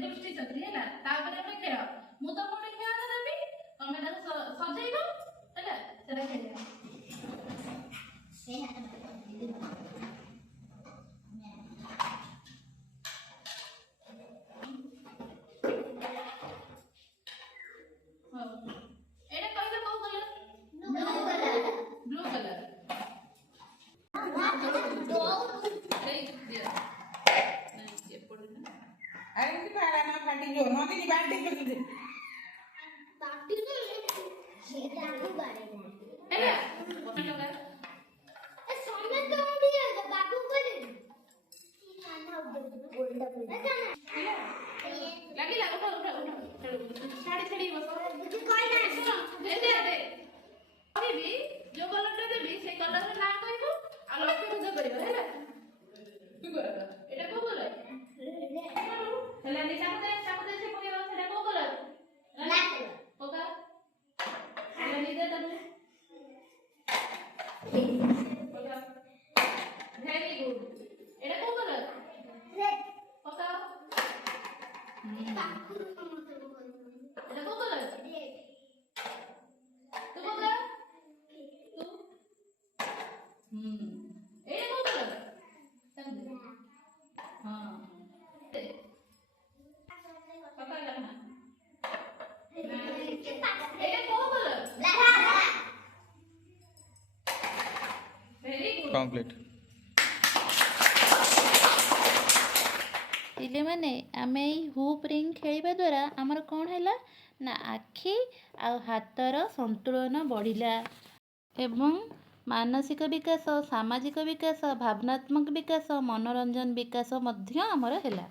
दृष्टि शक्ति है तापर हम खेल मु तो मोटे खेल देबी तमे ताको सजेइबो हैला सेरा खेल एटा कहले को कलर ब्लू कलर अरे की पाड़ा ना फाटी जो नदी की बाल्टी कर दे बाल्टी ने ये डालू बारे हैला कोन लगा ए सामने तो दिया है बाबू पर खाना बोलता बोलता लगी लगा उठा उठा उठा साड़ी साड़ी बस कोई ना दे दे दे अभी भी जो कलर रे देबी से कलर रे ना कहबो आ लक्ष्य पूजा करियो हैला की करबा एटा को कलर हैला नि सामने से पकेबा सेटा को कलर ब्लैक पका हैला नि दे तने पका वेरी गुड एटा को कलर रेड पका एटा को कलर तू पका तू एटा को कलर समझ हां पका करना एटा को कलर वेरी गुड कंप्लीट पिले माने आमे हुप रिंग खेलिबा द्वारा आमर कौन हैला ना आखि आ हातर संतुलन बढ़िला एवं मानसिक विकास सामाजिक विकास भावनात्मक विकास मनोरंजन विकास मध्य आमर हैला।